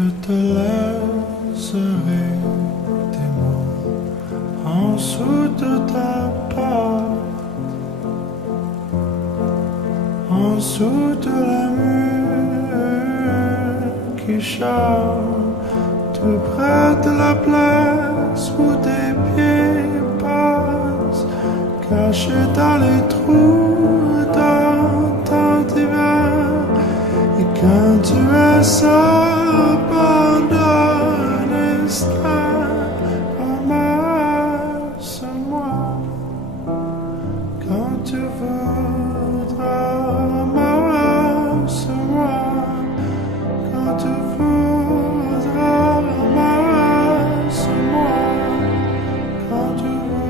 Je te laisserai des mots en dessous de ta porte, en dessous de la mur qui chante, tout près de la place où tes pieds passent, cachés dans les trous dans ton hiver. Et quand tu es seul, abandonné, ramasse-moi. Quand tu voudras, ramasse-moi. Quand tu voudras, ramasse-moi. Quand tu voudras.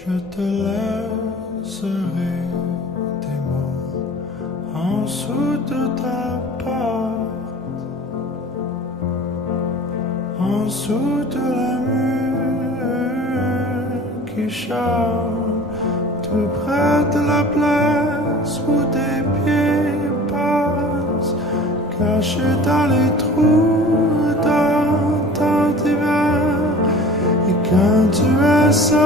Je te laisserai des mots en dessous de ta porte, en dessous de la mur qui chante, tout près de la place où tes pieds passent, cachés dans les trous dans ton hiver. Et quand tu es seul,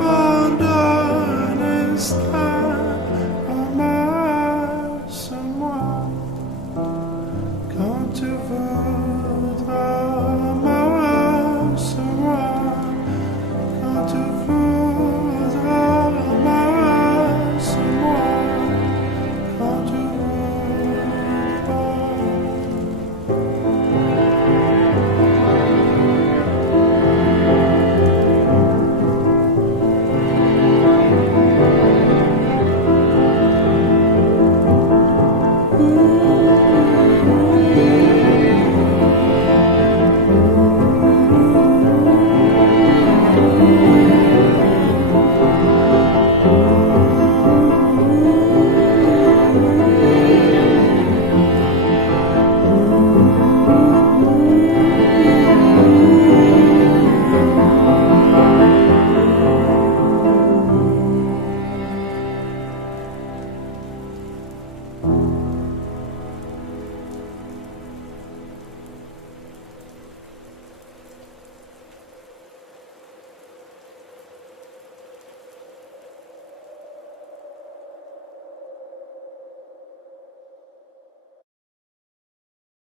abandonné, ramasse-moi. Quand tu veux.